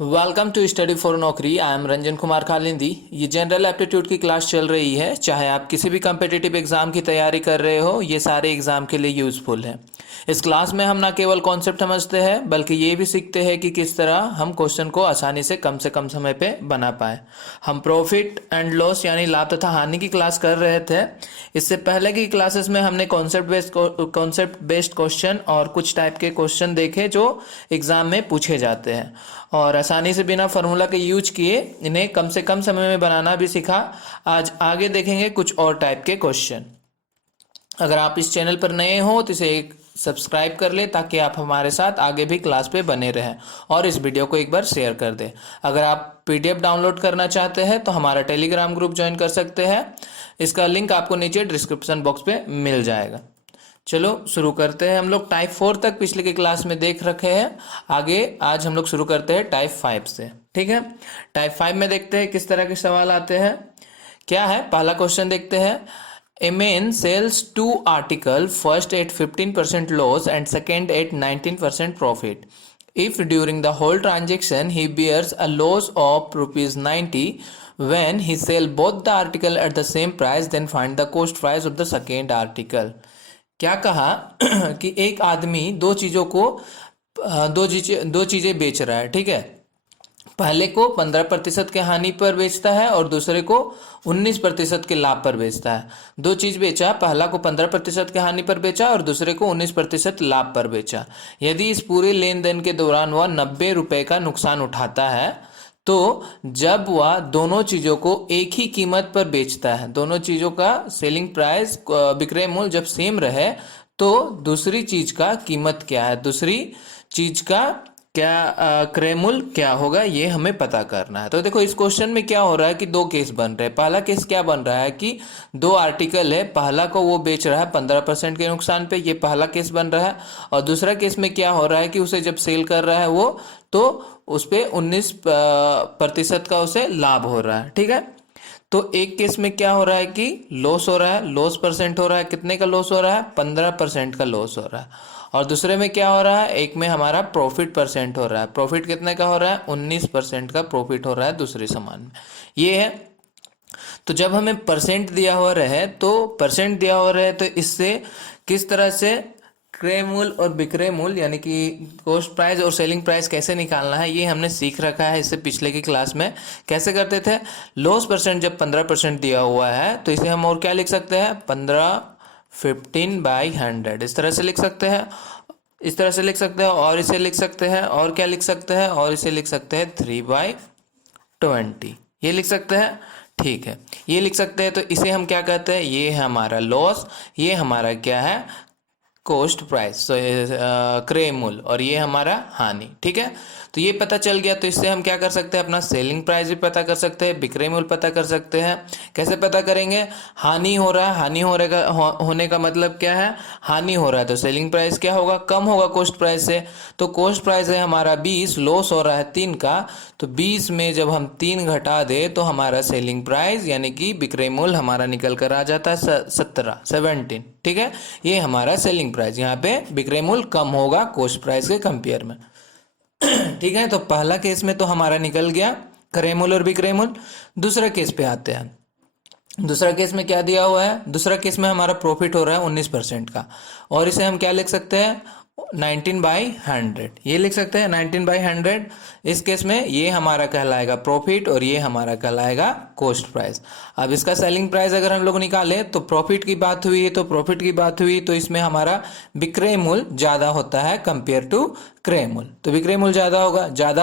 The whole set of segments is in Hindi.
वेलकम टू स्टडी फॉर नौकरी। I am Ranjan Kumar Khalindi. ये जनरल एप्टीट्यूड की क्लास चल रही है। चाहे आप किसी भी कम्पिटिटिव एग्जाम की तैयारी कर रहे हो, ये सारे एग्जाम के लिए यूज़फुल है। इस क्लास में हम ना केवल कॉन्सेप्ट समझते हैं बल्कि ये भी सीखते हैं कि किस तरह हम क्वेश्चन को आसानी से कम समय पे बना पाए। हम प्रॉफिट एंड लॉस यानी लाभ तथा हानि की क्लास कर रहे थे। इससे पहले की क्लासेस में हमने कॉन्सेप्ट बेस्ड क्वेश्चन और कुछ टाइप के क्वेश्चन देखे जो एग्जाम में पूछे जाते हैं और आसानी से बिना फार्मूला के यूज किए इन्हें कम से कम समय में बनाना भी सीखा। आज आगे देखेंगे कुछ और टाइप के क्वेश्चन। अगर आप इस चैनल पर नए हो तो इसे एक सब्सक्राइब कर ले ताकि आप हमारे साथ आगे भी क्लास पे बने रहें और इस वीडियो को एक बार शेयर कर दें। अगर आप पीडीएफ डाउनलोड करना चाहते हैं तो हमारा टेलीग्राम ग्रुप ज्वाइन कर सकते हैं। इसका लिंक आपको नीचे डिस्क्रिप्शन बॉक्स पे मिल जाएगा। चलो शुरू करते हैं। हम लोग टाइप 4 तक पिछले की क्लास में देख रखे हैं। आगे आज हम लोग शुरू करते हैं टाइप 5 से। ठीक है, टाइप 5 में देखते हैं किस तरह के सवाल आते हैं। क्या है, पहला क्वेश्चन देखते हैं। A man sells two article, first at 15% loss and second at 19% profit. If during the whole transaction he bears a loss of rupees 90, when he sell both the article at the same price, then find the cost price of the second article। क्या कहा कि एक आदमी दो चीजें बेच रहा है। ठीक है, पहले को 15% के हानि पर बेचता है और दूसरे को 19% के लाभ पर बेचता है। दो चीज बेचा, पहला को 15% के हानि पर बेचा और दूसरे को 19% लाभ पर बेचा। यदि इस पूरे लेन देन के दौरान वह 90 रुपए का नुकसान उठाता है तो जब वह दोनों चीजों को एक ही कीमत पर बेचता है, दोनों चीजों का सेलिंग प्राइस विक्रय मूल्य जब सेम रहे तो दूसरी चीज का कीमत क्या है, दूसरी चीज का क्या क्रय मूल्य क्या होगा, ये हमें पता करना है। तो देखो इस क्वेश्चन में क्या हो रहा है कि दो केस बन रहे हैं। पहला केस क्या बन रहा है कि दो आर्टिकल है, पहला को वो बेच रहा है 15% के नुकसान पे, ये पहला केस बन रहा है। और दूसरा केस में क्या हो रहा है कि उसे जब सेल कर रहा है वो, तो उस पे 19% का उसे लाभ हो रहा है। ठीक है, तो एक केस में क्या हो रहा है कि लॉस हो रहा है, लॉस परसेंट हो रहा है। कितने का लॉस हो रहा है? 15% का लॉस हो रहा है। और दूसरे में क्या हो रहा है, एक में हमारा प्रॉफिट परसेंट हो रहा है। प्रॉफिट कितने का हो रहा है? 19% का प्रॉफिट हो रहा है दूसरे सामान में। ये है। तो जब हमें परसेंट दिया हुआ रहे तो इससे किस तरह से क्रय मूल्य और विक्रय मूल्य यानी कि कॉस्ट प्राइस और सेलिंग प्राइस कैसे निकालना है, ये हमने सीख रखा है। इससे पिछले की क्लास में कैसे करते थे। लॉस परसेंट जब 15% दिया हुआ है तो इसे हम और क्या लिख सकते हैं, 15/100 इस तरह से लिख सकते हैं, इस तरह से लिख सकते हैं। और इसे लिख सकते हैं, और क्या लिख सकते हैं, और इसे लिख सकते हैं 3/20, ये लिख सकते हैं। ठीक है, ये लिख सकते हैं। तो इसे हम क्या कहते हैं, ये है हमारा लॉस, ये हमारा क्या है, कॉस्ट प्राइस, क्रय मूल्य, और ये हमारा हानि। ठीक है, तो ये पता चल गया। तो इससे हम क्या कर सकते हैं, अपना सेलिंग प्राइस भी पता कर सकते हैं, विक्रय मूल्य पता कर सकते हैं। कैसे पता करेंगे? हानि हो रहा है, होने का मतलब क्या है, हानि हो रहा है तो सेलिंग प्राइस क्या होगा, कम होगा कॉस्ट प्राइस से। तो कॉस्ट प्राइस है हमारा 20, लॉस हो रहा है 3 का, तो 20 में जब हम 3 घटा दे तो हमारा सेलिंग प्राइस यानी कि विक्रय मूल्य हमारा निकल कर आ जाता है 17। ठीक है, ये हमारा सेलिंग प्राइस, यहाँ पे विक्रय मूल्य कम होगा कॉस्ट प्राइस के कंपेयर में। ठीक है, तो पहला केस में तो हमारा निकल गया क्रय मूल्य और विक्रय मूल्य। दूसरा केस पे आते हैं। दूसरा केस में क्या दिया हुआ है, दूसरा केस में हमारा प्रॉफिट हो रहा है 19% का, और इसे हम क्या लिख सकते हैं, 19/100, ये लिख सकते हैं 19/100। इस केस में ये हमारा कहलाएगा प्रॉफिट और ये हमारा कहलाएगा कॉस्ट प्राइस। अब इसका सेलिंग प्राइस अगर हम लोग निकालें तो प्रॉफिट की बात हुई, तो इसमें हमारा विक्रय मूल्य ज़्यादा होता है कंपेयर टू क्रय मूल्य। तो विक्रय मूल्य ज़्यादा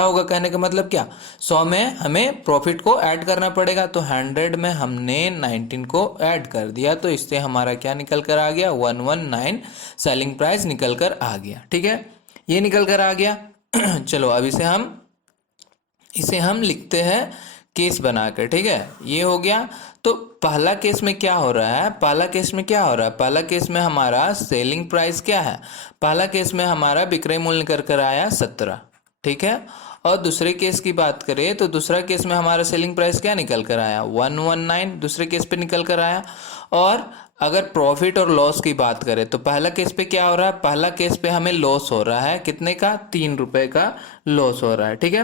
होगा कहने का मतलब क्या, 100 में हमें प्रॉफिट को ऐड करना पड़ेगा, तो 100 में हमने 19 को ऐड कर दिया, तो इससे हमारा क्या निकल कर आ गया, 119 सेलिंग प्राइस निकल कर आ गया। ठीक है, ये निकल कर आ गया। चलो अब इसे हम लिखते हैं केस बनाकर। ठीक है, ये हो गया। तो पहला केस में क्या हो रहा है, पहला केस में हमारा सेलिंग प्राइस क्या है, पहला केस में हमारा विक्रय मूल्य निकल कर आया 17। ठीक है, और दूसरे केस की बात करें तो दूसरा केस में हमारा सेलिंग प्राइस क्या निकल कर आया, 119 दूसरे केस पे निकल कर आया। और अगर प्रॉफिट और लॉस की बात करें तो पहला केस पे क्या हो रहा है, पहला केस पे हमें लॉस हो रहा है, कितने का, 3 रुपए का लॉस हो रहा है, ठीक है।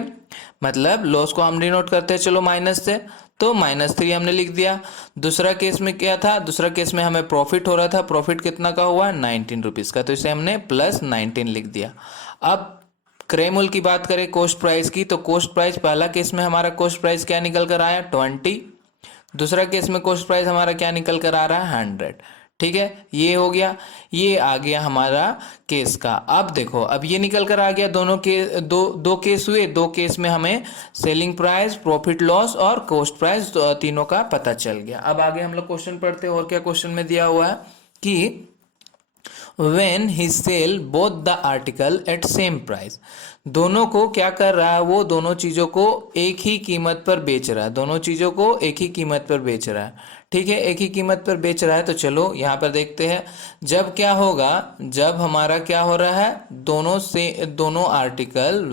मतलब लॉस को हम डिनोट करते हैं चलो माइनस से, तो -3 हमने लिख दिया। दूसरा केस में क्या था, दूसरा केस में हमें प्रॉफिट हो रहा था, प्रॉफिट कितना का हुआ, 19 रुपीज़ का, तो इसे हमने +19 लिख दिया। अब क्रय मूल्य की बात करें कॉस्ट प्राइस की, तो कॉस्ट प्राइस पहला केस में हमारा कॉस्ट प्राइस क्या निकल कर आया, 20। दूसरा केस में कॉस्ट प्राइस हमारा क्या निकल कर आ रहा है, 100, ठीक है। ये हो गया, ये आ गया हमारा केस का। अब देखो, अब ये निकल कर आ गया, दोनों के दो दो केस हुए, दो केस में हमें सेलिंग प्राइस, प्रॉफिट लॉस और कॉस्ट प्राइस तीनों का पता चल गया। अब आगे हम लोग क्वेश्चन पढ़ते हैं, और क्या क्वेश्चन में दिया हुआ है कि when he sell both the article at same price, दोनों को क्या कर रहा है, वो दोनों चीज़ों को एक ही कीमत पर बेच रहा है, दोनों चीज़ों को एक ही कीमत पर बेच रहा है, ठीक है, एक ही कीमत पर बेच रहा है। तो चलो यहाँ पर देखते हैं, जब क्या होगा, जब हमारा क्या हो रहा है, दोनों article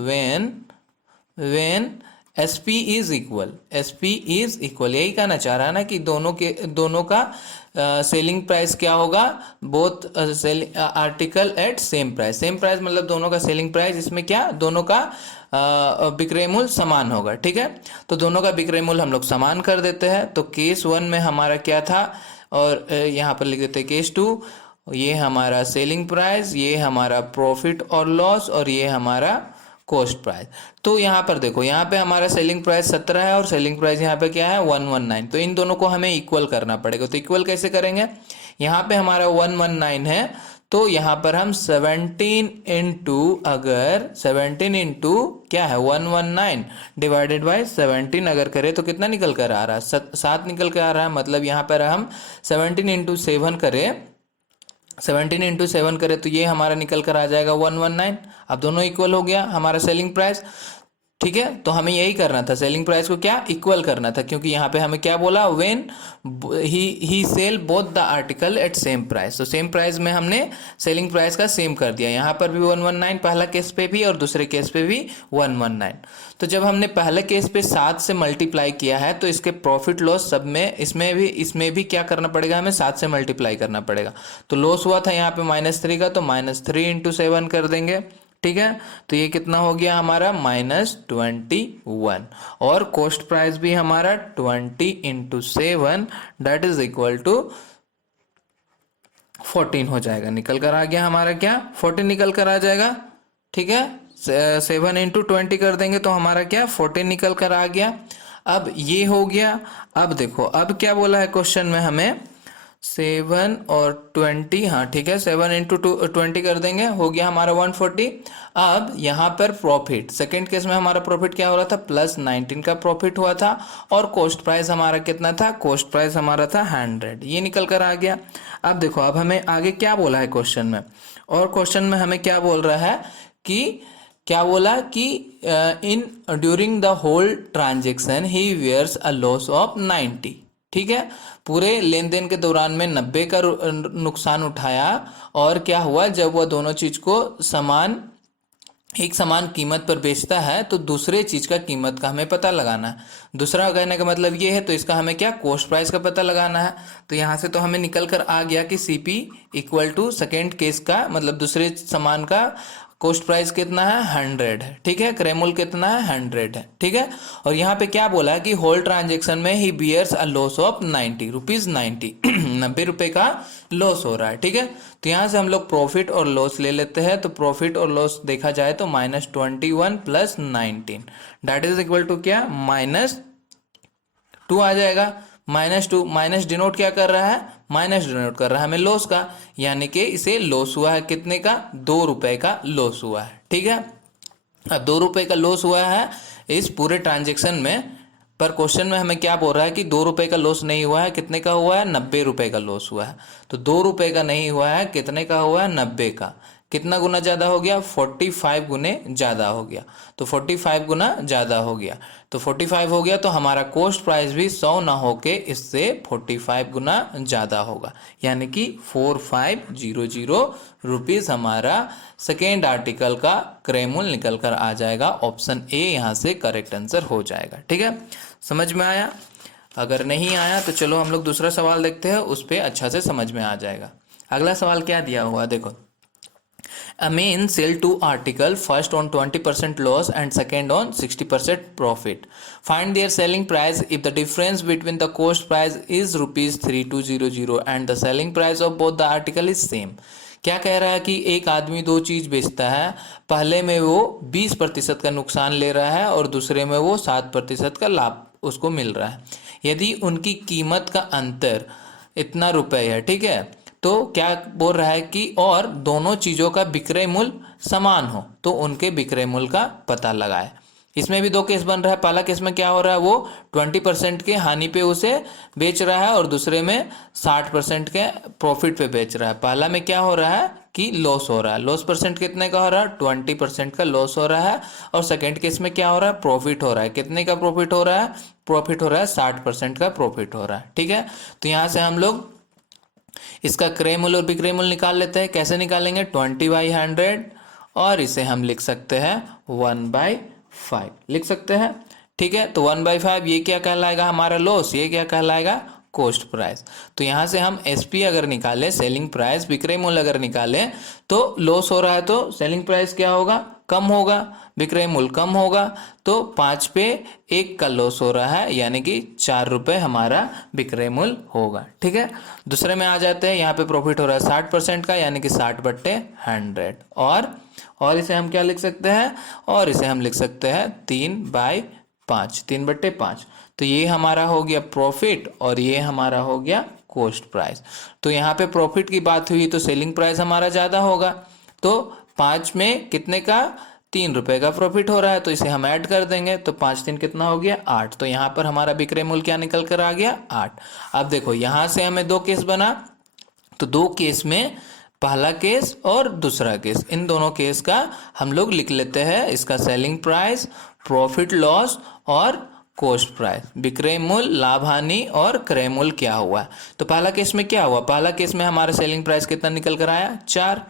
when SP is equal, SP is equal, यही कहना चाह रहा है ना कि दोनों का सेलिंग प्राइस क्या होगा, both article at same price, same price मतलब दोनों का सेलिंग प्राइस, इसमें क्या, दोनों का विक्रय मूल्य समान होगा, ठीक है। तो दोनों का विक्रय मूल्य हम लोग समान कर देते हैं। तो केस 1 में हमारा क्या था, और यहाँ पर लिख देते हैं केस 2, ये हमारा सेलिंग प्राइस, ये हमारा प्रॉफिट और लॉस, और ये हमारा कॉस्ट प्राइस। तो यहाँ पर देखो, यहाँ पे हमारा सेलिंग प्राइस 17 है और सेलिंग प्राइस यहाँ पे क्या है, 119। तो इन दोनों को हमें इक्वल करना पड़ेगा। तो इक्वल कैसे करेंगे, यहाँ पे हमारा 119 है, तो यहाँ पर हम 17 इंटू, अगर 17 इंटू क्या है 119 डिवाइडेड बाय 17 अगर करें तो कितना निकल कर आ रहा है, 7 निकल कर आ रहा है। मतलब यहाँ पर हम 17 इंटू 7 करें, 17 इंटू 7 करें तो ये हमारा निकल कर आ जाएगा 119। अब दोनों इक्वल हो गया हमारा सेलिंग प्राइस, ठीक है। तो हमें यही करना था, सेलिंग प्राइस को क्या इक्वल करना था, क्योंकि यहाँ पे हमें क्या बोला, when he sell both the article at same price. तो सेम प्राइस में हमने सेलिंग प्राइस का सेम कर दिया, यहाँ पर भी 119 पहला केस पे भी और दूसरे केस पे भी 119। तो जब हमने पहले केस पे 7 से मल्टीप्लाई किया है, तो इसके प्रॉफिट लॉस सब में इसमें भी क्या करना पड़ेगा, हमें 7 से मल्टीप्लाई करना पड़ेगा। तो लॉस हुआ था यहाँ पे -3 का, तो -3 इंटू 7 कर देंगे, ठीक है। तो ये कितना हो गया हमारा -21, और कॉस्ट प्राइस भी हमारा 20 into 7 that is equal to 14 हो जाएगा, निकल कर आ गया हमारा क्या, 14 निकल कर आ जाएगा, ठीक है। 7 इंटू 20 कर देंगे तो हमारा क्या 14 निकल कर आ गया। अब ये हो गया। अब देखो, अब क्या बोला है क्वेश्चन में हमें, 7 और 20, हाँ ठीक है, 7 इंटू 20 कर देंगे, हो गया हमारा 140। अब यहाँ पर प्रॉफिट, सेकेंड केस में हमारा प्रॉफिट क्या हो रहा था, +19 का प्रॉफिट हुआ था, और कॉस्ट प्राइस हमारा कितना था, कॉस्ट प्राइस हमारा था 100, ये निकल कर आ गया। अब देखो, अब हमें आगे क्या बोला है क्वेश्चन में, और क्वेश्चन में हमें क्या बोल रहा है कि, क्या बोला कि in during the whole transaction he bears a loss of 90, ठीक है। पूरे लेन देन के दौरान में 90 का नुकसान उठाया, और क्या हुआ, जब वह दोनों चीज को एक समान कीमत पर बेचता है, तो दूसरे चीज का कीमत का हमें पता लगाना है। दूसरा कहने का मतलब ये है, तो इसका हमें क्या, कॉस्ट प्राइस का पता लगाना है। तो यहाँ से तो हमें निकल कर आ गया कि CP equal to second case का, मतलब दूसरे सामान का कॉस्ट प्राइस कितना है, 100 है, ठीक है। क्रय मूल्य कितना है, 100 है, ठीक है। और यहाँ पे क्या बोला कि होल ट्रांजेक्शन में he bears a loss of 90 rupees, 90 रुपए का लॉस हो रहा है, ठीक है। तो यहाँ से हम लोग प्रॉफिट और लॉस ले लेते हैं। तो प्रॉफिट और लॉस देखा जाए तो -21 + 19 दैट इज इक्वल टू क्या, -2 आ जाएगा। -2 माइनस डिनोट क्या कर रहा है, माइनस डिनोट कर रहा है हमें लॉस का, यानी कि इसे लॉस हुआ है कितने का, 2 रुपए का लॉस हुआ है, ठीक है। अब 2 रुपए का लॉस हुआ है इस पूरे ट्रांजेक्शन में, पर क्वेश्चन में हमें क्या बोल रहा है कि 2 रुपए का लॉस नहीं हुआ है, कितने का हुआ है, 90 रुपए का लॉस हुआ है। तो 2 रुपए का नहीं हुआ है, कितने का हुआ है, 90 का। कितना गुना ज़्यादा हो गया, 45 गुने ज़्यादा हो गया। तो 45 गुना ज़्यादा हो गया, तो 45 हो गया, तो हमारा कॉस्ट प्राइस भी 100 ना होके इससे 45 गुना ज़्यादा होगा, यानी कि 4500 रुपीज़ हमारा सेकेंड आर्टिकल का क्रय मूल्य निकल कर आ जाएगा। ऑप्शन ए यहाँ से करेक्ट आंसर हो जाएगा, ठीक है। समझ में आया। अगर नहीं आया तो चलो हम लोग दूसरा सवाल देखते हैं, उस पर अच्छा से समझ में आ जाएगा। अगला सवाल क्या दिया हुआ देखो, a man sell two article, first on 20% loss and second on 60% profit. Find their selling price if the difference between the cost price is rupees 3200 and the selling price of both the article is same. क्या कह रहा है कि एक आदमी दो चीज बेचता है, पहले में वो 20% का नुकसान ले रहा है और दूसरे में वो 7% का लाभ उसको मिल रहा है। यदि उनकी कीमत का अंतर इतना रुपए है, ठीक है, तो क्या बोल रहा है कि और दोनों चीज़ों का विक्रय मूल्य समान हो तो उनके विक्रय मूल्य का पता लगाए। इसमें भी दो केस बन रहा है। पहला केस में क्या हो रहा है, वो 20% के हानि पे उसे बेच रहा है और दूसरे में 60% के प्रॉफिट पे बेच रहा है। पहला में क्या हो रहा है कि लॉस हो रहा है। लॉस परसेंट कितने का हो रहा है, 20% का लॉस हो रहा है। और सेकेंड केस में क्या हो रहा है, प्रॉफिट हो रहा है। कितने का प्रॉफिट हो रहा है, प्रॉफिट हो रहा है 60% का प्रॉफिट हो रहा है। ठीक है, तो यहाँ से हम लोग इसका क्रय मूल्य और विक्रय मूल्य निकाल लेते हैं। कैसे निकालेंगे, 20/100 और इसे हम लिख सकते हैं 1/5 लिख सकते हैं। ठीक है, तो 1/5 ये क्या कहलाएगा हमारा लॉस, ये क्या कहलाएगा कॉस्ट प्राइस। तो यहाँ से हम एसपी अगर निकालें, सेलिंग प्राइस, विक्रय मूल्य अगर निकालें, तो लॉस हो रहा है तो सेलिंग प्राइस क्या होगा, कम होगा, विक्रय मूल्य कम होगा, तो 5 पे 1 का लॉस हो रहा है, यानी कि 4 रुपये हमारा विक्रय मूल्य होगा। ठीक है, दूसरे में आ जाते हैं। यहाँ पे प्रॉफिट हो रहा है 60% का, यानी कि 60/100 और इसे हम क्या लिख सकते हैं, और इसे हम लिख सकते हैं 3/5, 3/5। तो ये हमारा हो गया प्रॉफिट और ये हमारा हो गया कॉस्ट प्राइस। तो यहाँ पे प्रॉफिट की बात हुई तो सेलिंग प्राइस हमारा ज़्यादा होगा, तो 5 में कितने का, 3 रुपये का प्रॉफिट हो रहा है, तो इसे हम ऐड कर देंगे, तो 5×3 कितना हो गया 8। तो यहाँ पर हमारा विक्रय मूल्य क्या निकल कर आ गया 8। अब देखो यहाँ से हमें दो केस बना, तो दो केस में पहला केस और दूसरा केस, इन दोनों केस का हम लोग लिख लेते हैं इसका सेलिंग प्राइस, प्रॉफिट लॉस और कॉस्ट प्राइस, विक्रय मूल्य, लाभ हानि और क्रय मूल्य क्या हुआ। तो पहला केस में क्या हुआ, पहला केस में हमारा सेलिंग प्राइस कितना निकल कर आया 4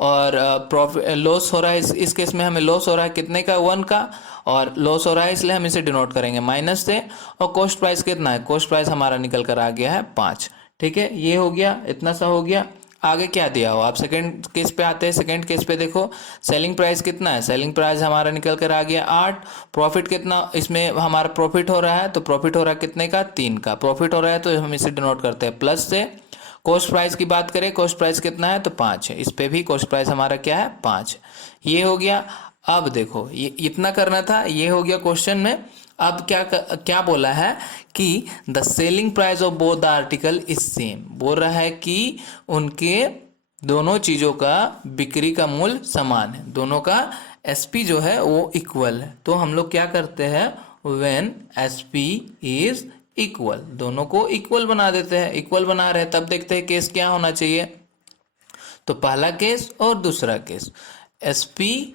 और प्रॉफिट लॉस हो रहा है, इस केस में हमें लॉस हो रहा है कितने का 1 का, और लॉस हो रहा है इसलिए हम इसे डिनोट करेंगे माइनस से। और कॉस्ट प्राइस कितना है, कॉस्ट प्राइस हमारा निकल कर आ गया है 5। ठीक है, ये हो गया, इतना सा हो गया। आगे क्या दिया हो, आप सेकंड केस पे आते हैं। सेकंड केस पे देखो सेलिंग प्राइस कितना है, सेलिंग प्राइस हमारा निकल कर आ गया 8। प्रॉफिट कितना, इसमें हमारा प्रॉफिट हो रहा है, तो प्रॉफिट हो रहा है कितने का, 3 का प्रॉफिट हो रहा है, तो हम इसे डिनोट करते हैं प्लस से। कॉस्ट प्राइस की बात करें, कॉस्ट प्राइस कितना है, तो 5 है, इस पे भी कॉस्ट प्राइस हमारा क्या है 5। ये हो गया। अब देखो ये इतना करना था, ये हो गया क्वेश्चन में। अब क्या बोला है कि the selling price of both the article is same, बोल रहा है कि उनके दोनों चीज़ों का बिक्री का मूल्य समान है, दोनों का एसपी जो है वो इक्वल है। तो हम लोग क्या करते हैं, व्हेन एसपी इज इक्वल, दोनों को इक्वल बना देते हैं। इक्वल बना रहे हैं तब देखते हैं केस क्या होना चाहिए। तो पहला केस और दूसरा केस, एसपी,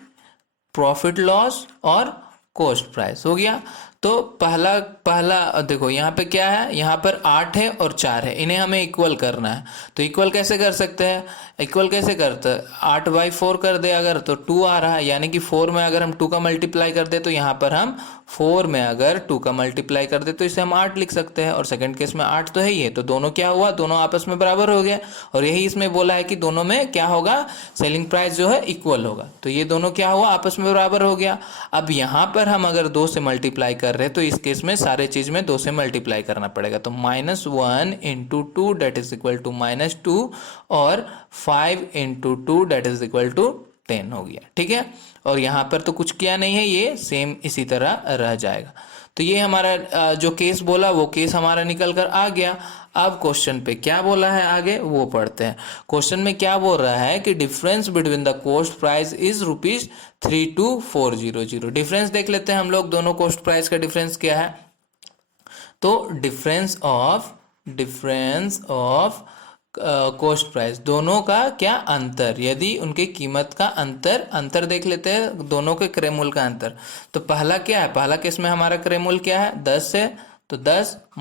प्रॉफिट लॉस और कॉस्ट प्राइस हो गया। तो पहला पहला देखो यहाँ पे क्या है, यहाँ पर 8 है और 4 है, इन्हें हमें इक्वल करना है। तो इक्वल कैसे कर सकते हैं, इक्वल कैसे करते हैं, 8/4 कर दे अगर तो 2 आ रहा है, यानी कि 4 में अगर हम 2 का मल्टीप्लाई कर दे तो यहाँ पर हम 4 में अगर 2 का मल्टीप्लाई कर दे तो इसे हम 8 लिख सकते हैं। और सेकंड केस में 8 तो है ही है, तो दोनों क्या हुआ, दोनों आपस में बराबर हो गया। और यही इसमें बोला है कि दोनों में क्या होगा, सेलिंग प्राइस जो है इक्वल होगा। तो ये दोनों क्या हुआ, आपस में बराबर हो गया। अब यहाँ पर हम अगर 2 से मल्टीप्लाई कर रहे हैं तो इस केस में सारे चीज में 2 से मल्टीप्लाई करना पड़ेगा। तो -1 × 2 दैट इज इक्वल टू -2 और 5 × 2 दैट इज इक्वल टू 10 हो गया। ठीक है, और यहाँ पर तो कुछ किया नहीं है, ये सेम इसी तरह रह जाएगा। तो ये हमारा जो केस बोला वो केस हमारा निकल कर आ गया। अब क्वेश्चन पे क्या बोला है आगे वो पढ़ते हैं। क्वेश्चन में क्या बोल रहा है कि difference between the cost price is ₹32400। Difference देख लेते हैं हम लोग, दोनों कॉस्ट प्राइस का डिफरेंस क्या है। तो डिफरेंस ऑफ कॉस्ट प्राइस, दोनों का क्या अंतर, यदि उनके कीमत का अंतर देख लेते हैं, दोनों के क्रय मूल्य का अंतर। तो पहला क्या है, पहला केस में हमारा क्रय मूल्य क्या है 10 है, तो 10 -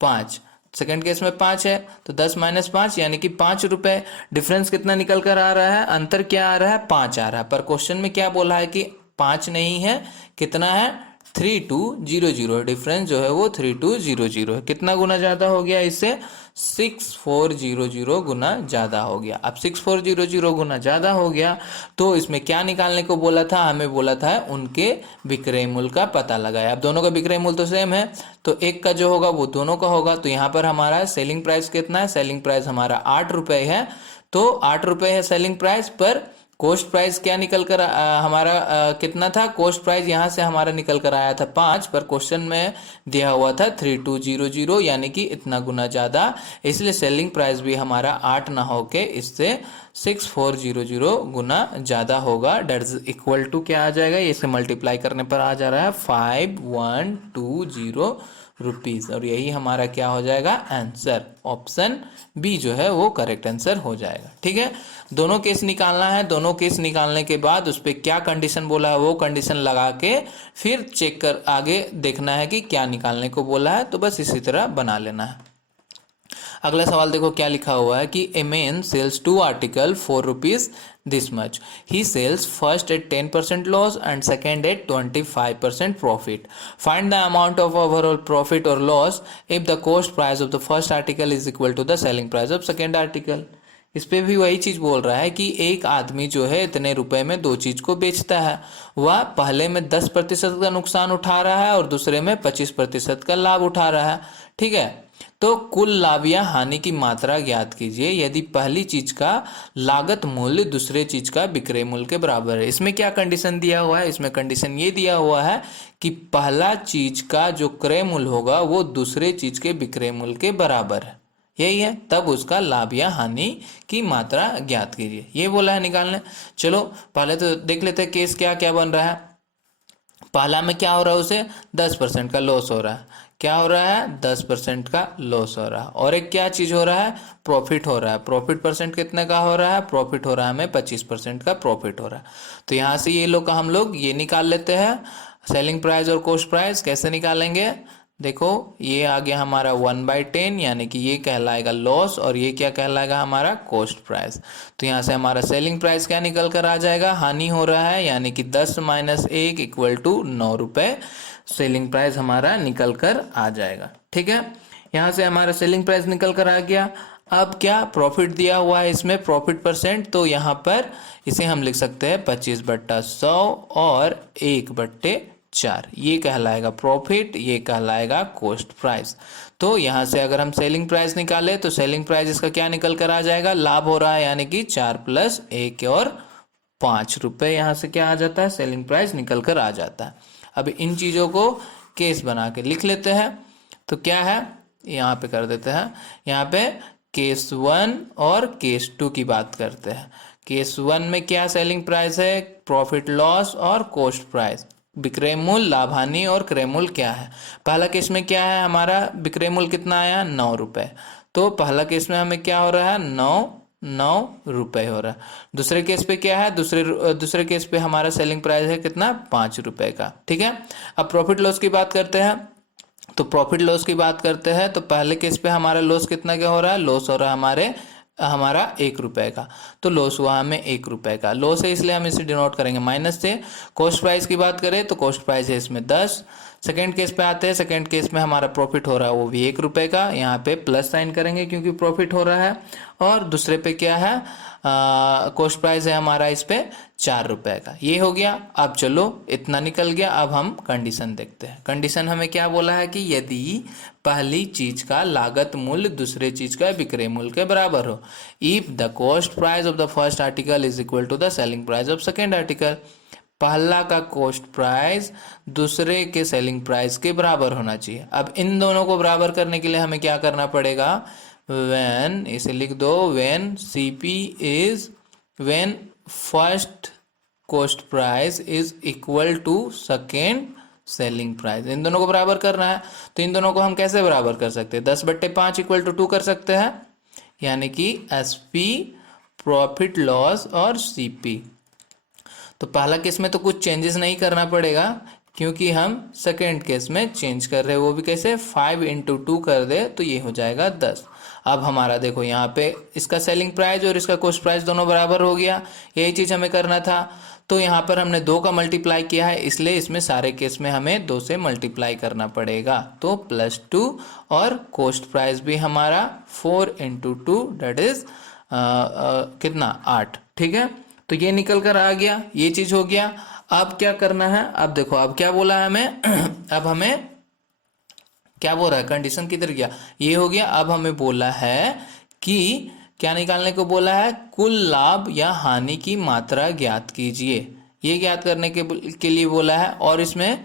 5। सेकंड केस में 5 है, तो 10 - 5 यानी कि 5 रुपए। डिफरेंस कितना निकल कर आ रहा है, अंतर क्या आ रहा है 5 आ रहा है। पर क्वेश्चन में क्या बोला है कि 5 नहीं है, कितना है 3200, डिफरेंस जो है वो 3200 है। कितना गुना ज़्यादा हो गया इससे? 6400 गुना ज़्यादा हो गया। अब 6400 गुना ज़्यादा हो गया तो इसमें क्या निकालने को बोला था? हमें बोला था उनके विक्रय मूल्य का पता लगाया। अब दोनों का विक्रय मूल्य तो सेम है, तो एक का जो होगा वो दोनों का होगा। तो यहाँ पर हमारा सेलिंग प्राइस कितना है? सेलिंग प्राइस हमारा 8 रुपये है, तो 8 रुपये है सेलिंग प्राइस। पर कोस्ट प्राइस क्या निकल कर हमारा कितना था? कोस्ट प्राइस यहाँ से हमारा निकल कर आया था 5, पर क्वेश्चन में दिया हुआ था 3200, यानी कि इतना गुना ज़्यादा, इसलिए सेलिंग प्राइस भी हमारा 8 ना होके इससे 6400 गुना ज़्यादा होगा। डेट इज इक्वल टू क्या आ जाएगा? इसे मल्टीप्लाई करने पर आ जा रहा है 5120 रुपीज़, और यही हमारा क्या हो जाएगा? आंसर। ऑप्शन बी जो है वो करेक्ट आंसर हो जाएगा। ठीक है, दोनों केस निकालना है। दोनों केस निकालने के बाद उस पर क्या कंडीशन बोला है वो कंडीशन लगा के फिर चेक कर आगे देखना है कि क्या निकालने को बोला है। तो बस इसी तरह बना लेना है। अगला सवाल देखो क्या लिखा हुआ है कि a man sells 2 article for rupees this much, he sells first at 10% loss and second at 25% profit, find the amount of overall profit और loss if the cost price of the first article is equal to the selling price of second article. इस पे भी वही चीज बोल रहा है कि एक आदमी जो है इतने रुपए में दो चीज को बेचता है, वह पहले में 10% का नुकसान उठा रहा है और दूसरे में 25% का लाभ उठा रहा है। ठीक है, तो कुल लाभ या हानि की मात्रा ज्ञात कीजिए यदि पहली चीज का लागत मूल्य दूसरे चीज का विक्रय मूल्य के बराबर है। इसमें क्या कंडीशन दिया हुआ है? इसमें कंडीशन ये दिया हुआ है कि पहला चीज का जो क्रय मूल्य होगा वो दूसरे चीज के विक्रय मूल्य के बराबर है, यही है, तब उसका लाभ या हानि की मात्रा ज्ञात कीजिए, ये बोला है निकालने। चलो पहले तो देख लेते हैं केस क्या क्या बन रहा है। पहला में क्या हो रहा है? उसे 10% का लॉस हो रहा है। क्या हो रहा है? 10% का लॉस हो रहा है। और एक क्या चीज हो रहा है? प्रॉफिट हो रहा है। प्रॉफिट परसेंट कितने का हो रहा है? प्रॉफिट हो रहा है हमें 25% का प्रॉफिट हो रहा है। तो यहाँ से ये लोग का हम लोग ये निकाल लेते हैं, सेलिंग प्राइस और कॉस्ट प्राइस। कैसे निकालेंगे? देखो ये आ गया हमारा 1/10, यानी कि ये कहलाएगा लॉस और ये क्या कहलाएगा? हमारा कॉस्ट प्राइस। तो यहाँ से हमारा सेलिंग प्राइस क्या निकल कर आ जाएगा? हानि हो रहा है, यानी कि 10 - 1 इक्वल टू 9 रुपये सेलिंग प्राइस हमारा निकल कर आ जाएगा। ठीक है, यहाँ से हमारा सेलिंग प्राइस निकल कर आ गया। अब क्या प्रॉफिट दिया हुआ है इसमें? प्रॉफिट परसेंट, तो यहाँ पर इसे हम लिख सकते हैं 25/100 और 1/4, ये कहलाएगा प्रॉफिट, ये कहलाएगा कॉस्ट प्राइस। तो यहाँ से अगर हम सेलिंग प्राइस निकालें तो सेलिंग प्राइस इसका क्या निकल कर आ जाएगा? लाभ हो रहा है, यानी कि 4 + 1 और 5 रुपये। यहाँ से क्या आ जाता है? सेलिंग प्राइस निकल कर आ जाता है। अब इन चीज़ों को केस बना के लिख लेते हैं। तो क्या है? यहाँ पे कर देते हैं, यहाँ पे केस 1 और केस 2 की बात करते हैं। केस 1 में क्या सेलिंग प्राइस है? प्रॉफिट लॉस और कॉस्ट प्राइस। विक्रय मूल्य, लाभ हानि और क्रय मूल्य क्या है? पहला केस में क्या है? हमारा विक्रय मूल्य कितना आया? 9 रुपये। तो पहला केस में हमें क्या हो रहा है? 9 रुपये हो रहा है। दूसरे केस पे क्या है? दूसरे केस पे हमारा सेलिंग प्राइस है कितना? 5 रुपये का। ठीक है, अब प्रॉफिट लॉस की बात करते हैं। तो प्रॉफिट लॉस की बात करते हैं तो पहले केस पे हमारा लॉस कितना क्या हो रहा है? लॉस हो रहा है हमारा 1 रुपये का। तो लॉस हुआ हमें 1 रुपये का। लॉस है इसलिए हम इसे डिनोट करेंगे माइनस से। कॉस्ट प्राइस की बात करें तो कॉस्ट प्राइस है इसमें 10। सेकेंड केस पे आते हैं। सेकेंड केस में हमारा प्रॉफिट हो रहा है वो भी 1 रुपये का, यहाँ पे प्लस साइन करेंगे क्योंकि प्रॉफिट हो रहा है। और दूसरे पे क्या है? कॉस्ट प्राइस है हमारा इस पे 4 रुपये का। ये हो गया। अब चलो इतना निकल गया। अब हम कंडीशन देखते हैं। कंडीशन हमें क्या बोला है कि यदि पहली चीज का लागत मूल्य दूसरे चीज का विक्रय मूल्य के बराबर हो, if the cost price of the first article is equal to the selling price of second article. पहला का कॉस्ट प्राइस दूसरे के सेलिंग प्राइस के बराबर होना चाहिए। अब इन दोनों को बराबर करने के लिए हमें क्या करना पड़ेगा? when, इसे लिख दो, when first cost price is equal to second selling price. इन दोनों को बराबर करना है। तो इन दोनों को हम कैसे बराबर कर सकते हैं? 10/5 इक्वल टू 2 कर सकते हैं, यानी कि SP प्रॉफिट लॉस और CP। तो पहला केस में तो कुछ चेंजेस नहीं करना पड़ेगा क्योंकि हम सेकेंड केस में चेंज कर रहे हैं। वो भी कैसे? 5 × 2 कर दे तो ये हो जाएगा 10। अब हमारा देखो यहाँ पे इसका सेलिंग प्राइस और इसका कॉस्ट प्राइस दोनों बराबर हो गया। यही चीज़ हमें करना था। तो यहाँ पर हमने 2 का मल्टीप्लाई किया है, इसलिए इसमें सारे केस में हमें 2 से मल्टीप्लाई करना पड़ेगा। तो +2 और कॉस्ट प्राइस भी हमारा 4 × 2 दैट इज कितना 8। ठीक है, तो ये निकल कर आ गया, ये चीज हो गया। अब क्या करना है, अब देखो अब क्या बोला है हमें अब हमें क्या बोल रहा है, कंडीशन किधर गया, ये हो गया। अब हमें बोला है कि क्या निकालने को बोला है, कुल लाभ या हानि की मात्रा ज्ञात कीजिए, ये ज्ञात करने के लिए बोला है। और इसमें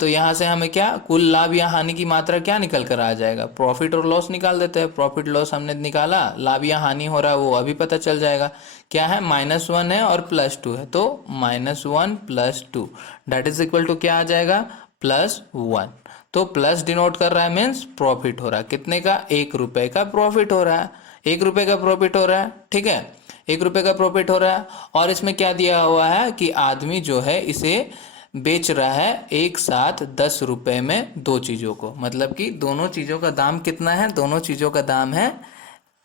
तो यहाँ से हमें क्या कुल लाभ या हानि की मात्रा क्या निकल कर आ जाएगा, प्रॉफिट और लॉस निकाल देते हैं। प्रॉफिट लॉस हमने निकाला, लाभ या हानि हो रहा है वो अभी पता चल जाएगा। क्या है, -1 है और +2 है, तो -1 + 2 दैट इज इक्वल टू क्या आ जाएगा, +1। तो प्लस डिनोट कर रहा है मीन्स प्रॉफिट हो रहा है, कितने का, 1 रुपए का प्रॉफिट हो रहा है, 1 रुपए का प्रॉफिट हो रहा है। ठीक है, 1 रुपए का प्रॉफिट हो रहा है। और इसमें क्या दिया हुआ है कि आदमी जो है इसे बेच रहा है एक साथ 10 रुपए में 2 चीज़ों को, मतलब कि दोनों चीज़ों का दाम कितना है, दोनों चीज़ों का दाम है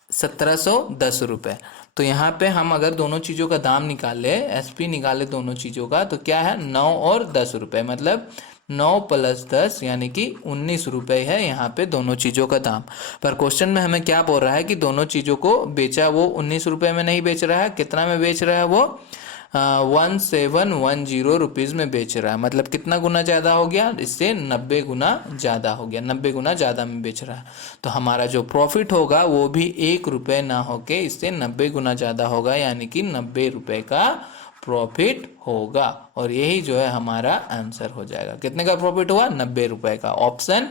1710 रुपये। तो यहाँ पे हम अगर दोनों चीज़ों का दाम निकाले, SP निकाले दोनों चीज़ों का, तो क्या है 9 और 10 रुपये, मतलब 9 + 10 यानी कि 19 रुपये है यहाँ पे दोनों चीज़ों का दाम। पर क्वेश्चन में हमें क्या बोल रहा है कि दोनों चीज़ों को बेचा वो 19 रुपये में नहीं बेच रहा है, कितना में बेच रहा है वो 1710 रुपीज़ में बेच रहा है। मतलब कितना गुना ज़्यादा हो गया, इससे 90 गुना ज़्यादा हो गया, 90 गुना ज़्यादा में बेच रहा है। तो हमारा जो प्रॉफिट होगा वो भी 1 रुपये ना होके इससे 90 गुना ज़्यादा होगा, यानी कि 90 रुपये का प्रॉफिट होगा। और यही जो है हमारा आंसर हो जाएगा। कितने का प्रॉफिट हुआ, 90 रुपये का। ऑप्शन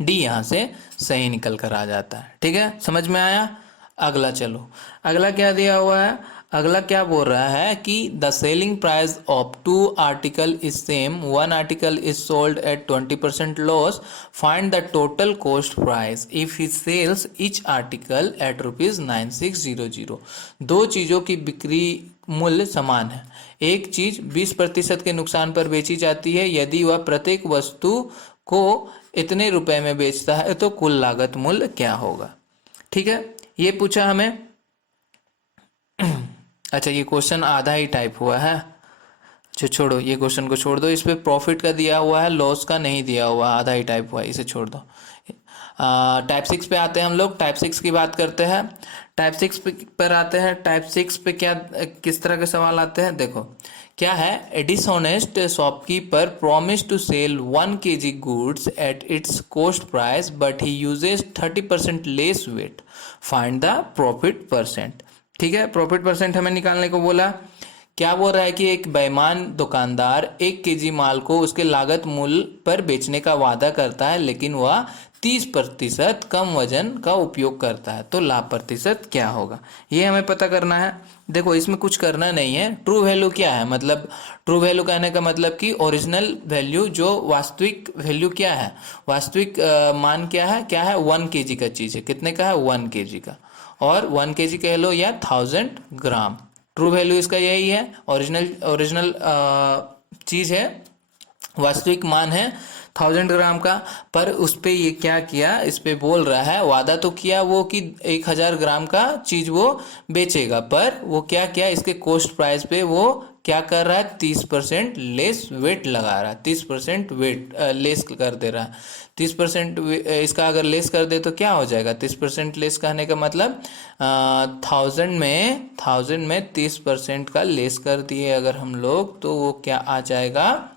डी यहाँ से सही निकल कर आ जाता है। ठीक है, समझ में आया। अगला चलो, अगला क्या दिया हुआ है, अगला क्या बोल रहा है कि the selling price of 2 article is same, 1 article is sold at 20% loss, find the total cost price if he sells each article at ₹9600। 2 चीज़ों की बिक्री मूल्य समान है, एक चीज 20% के नुकसान पर बेची जाती है, यदि वह प्रत्येक वस्तु को इतने रुपए में बेचता है तो कुल लागत मूल्य क्या होगा। ठीक है, ये पूछा हमें। अच्छा, ये क्वेश्चन आधा ही टाइप हुआ है, अच्छा छोड़ो, ये क्वेश्चन को छोड़ दो। इस पे प्रॉफिट का दिया हुआ है, लॉस का नहीं दिया हुआ, आधा ही टाइप हुआ है, इसे छोड़ दो। टाइप 6 पे आते हैं हम लोग, टाइप 6 की बात करते हैं। टाइप 6 पर आते हैं। टाइप 6 पे क्या किस तरह के सवाल आते हैं, देखो क्या है, a dishonest shopkeeper promise to sell 1 kg goods at its cost price but he uses 30% less weight, find the profit percent. ठीक है, प्रॉफिट परसेंट हमें निकालने को बोला। क्या बोल रहा है कि एक बेईमान दुकानदार 1 kg माल को उसके लागत मूल्य पर बेचने का वादा करता है, लेकिन वह 30% कम वजन का उपयोग करता है, तो लाभ प्रतिशत क्या होगा, ये हमें पता करना है। देखो इसमें कुछ करना नहीं है। ट्रू वैल्यू क्या है, मतलब ट्रू वैल्यू कहने का मतलब कि ओरिजिनल वैल्यू, जो वास्तविक वैल्यू क्या है, वास्तविक मान क्या है 1 kg का चीज़ है, कितने का है 1 kg का, और 1 kg कह लो या 1000 ग्राम। ट्रू वैल्यू इसका यही है, ओरिजिनल चीज़ है, वास्तविक मान है 1000 ग्राम का। पर उस पे ये क्या किया, इस पे बोल रहा है, वादा तो किया वो कि 1000 ग्राम का चीज़ वो बेचेगा, पर वो क्या किया, इसके कॉस्ट प्राइस पे वो क्या कर रहा है, 30% लेस वेट लगा रहा है, 30% वेट लेस कर दे रहा है। 30% इसका अगर लेस कर दे तो क्या हो जाएगा, 30% लेस कहने का मतलब 1000 में 30% का लेस कर दिए अगर हम लोग, तो वो क्या आ जाएगा,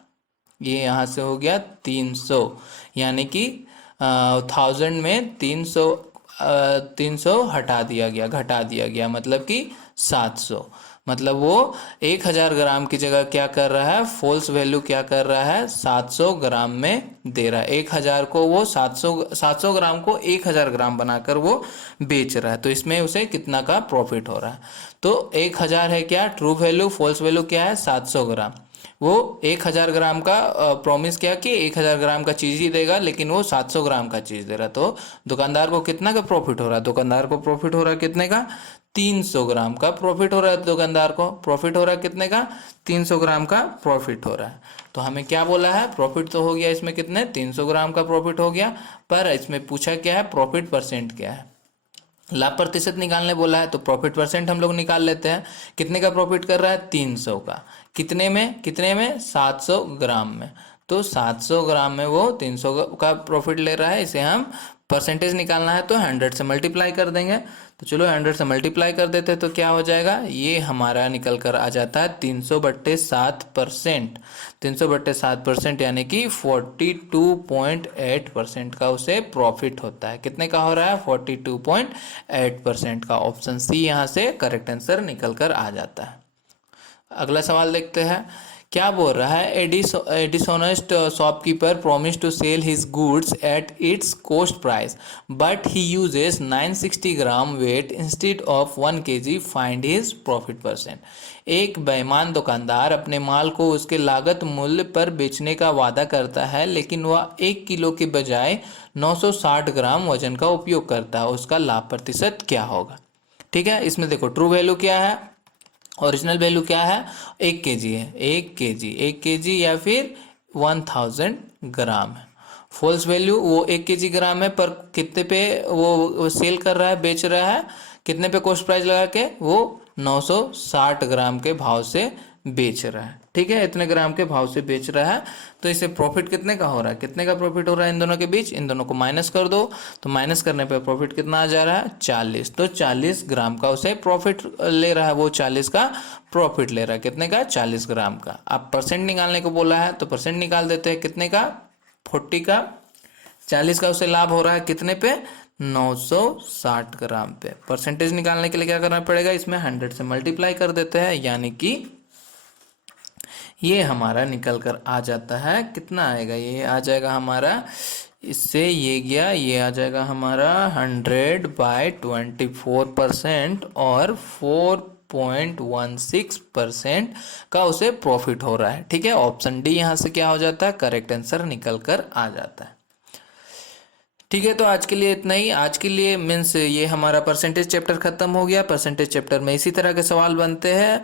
ये यहाँ से हो गया 300, यानी कि 1000 में 300 हटा दिया गया, घटा दिया गया, मतलब कि 700। मतलब वो 1000 ग्राम की जगह क्या कर रहा है, फॉल्स वैल्यू क्या कर रहा है, 700 ग्राम में दे रहा है। 1000 को वो 700 ग्राम को 1000 ग्राम बनाकर वो बेच रहा है, तो इसमें उसे कितना का प्रॉफिट हो रहा है। तो 1000 है क्या ट्रू वैल्यू, फॉल्स वैल्यू क्या है 700 ग्राम। वो 1000 ग्राम का प्रॉमिस किया कि 1000 ग्राम का चीज़ ही देगा, लेकिन वो 700 ग्राम का चीज़ दे रहा, तो दुकानदार को कितना का प्रॉफिट हो रहा है, दुकानदार को प्रॉफिट हो रहा है कितने का, 300 ग्राम का प्रॉफिट हो रहा है। दुकानदार को प्रॉफिट हो रहा है कितने का, 300 ग्राम का प्रॉफिट हो रहा है। तो हमें क्या बोला है, प्रॉफिट तो हो गया इसमें कितने, 300 ग्राम का प्रॉफिट हो गया, पर इसमें पूछा क्या है, प्रॉफिट परसेंट क्या है। लाभ प्रतिशत निकालने बोला है तो प्रॉफिट परसेंट हम लोग निकाल लेते हैं। कितने का प्रॉफिट कर रहा है? 300 का। कितने में 700 ग्राम में। तो 700 ग्राम में वो 300 का प्रॉफिट ले रहा है। इसे हम परसेंटेज निकालना है तो 100 से मल्टीप्लाई कर देंगे। तो चलो 100 से मल्टीप्लाई कर देते हैं तो क्या हो जाएगा? ये हमारा निकल कर आ जाता है 300/7%। 300/7% यानी कि 42.8% का उसे प्रॉफिट होता है। कितने का हो रहा है? 42.8% का। ऑप्शन सी यहाँ से करेक्ट आंसर निकल कर आ जाता है। अगला सवाल देखते हैं। क्या बोल रहा है? A dishonest shopkeeper promise to sell his goods at its cost price but he uses 960 gram weight instead of 1 kg, find his profit percent. एक बेईमान दुकानदार अपने माल को उसके लागत मूल्य पर बेचने का वादा करता है लेकिन वह 1 किलो के बजाय 960 ग्राम वजन का उपयोग करता है। उसका लाभ प्रतिशत क्या होगा? ठीक है, इसमें देखो ट्रू वैल्यू क्या है, ओरिजिनल वैल्यू क्या है? 1 kg है। 1 kg या फिर 1000 ग्राम है। फॉल्स वैल्यू वो 1 kg ग्राम है पर कितने पे वो सेल कर रहा है, बेच रहा है? कितने पे कॉस्ट प्राइस लगा के? वो 960 ग्राम के भाव से बेच रहा है। ठीक है, इतने ग्राम के भाव से बेच रहा है। तो इसे प्रॉफिट कितने का हो रहा है? कितने का प्रॉफिट हो रहा है इन दोनों के बीच? इन दोनों को माइनस कर दो तो माइनस करने पे प्रॉफिट कितना आ जा रहा है? 40। तो 40 ग्राम का उसे प्रॉफिट ले रहा है। वो 40 का प्रॉफिट ले रहा है। कितने का? 40 ग्राम का। अब परसेंट निकालने को बोला है तो परसेंट निकाल देते हैं। कितने का? 40 का। 40 का उसे लाभ हो रहा है कितने पे? 960 ग्राम पे। परसेंटेज निकालने के लिए क्या करना पड़ेगा? इसमें 100 से मल्टीप्लाई कर देते हैं, यानी कि ये हमारा निकल कर आ जाता है। कितना आएगा? ये आ जाएगा हमारा, इससे ये गया, ये आ जाएगा हमारा 100/24% और 4.16% का उसे प्रॉफिट हो रहा है। ठीक है, ऑप्शन डी यहाँ से क्या हो जाता है? करेक्ट आंसर निकल कर आ जाता है। ठीक है, तो आज के लिए इतना ही। आज के लिए मीन्स ये हमारा परसेंटेज चैप्टर खत्म हो गया। परसेंटेज चैप्टर में इसी तरह के सवाल बनते हैं।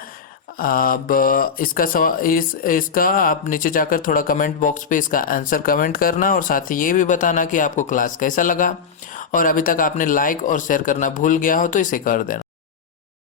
अब इसका सवाल इसका आप नीचे जाकर थोड़ा कमेंट बॉक्स पे इसका आंसर कमेंट करना और साथ ही ये भी बताना कि आपको क्लास कैसा लगा। और अभी तक आपने लाइक और शेयर करना भूल गया हो तो इसे कर देना।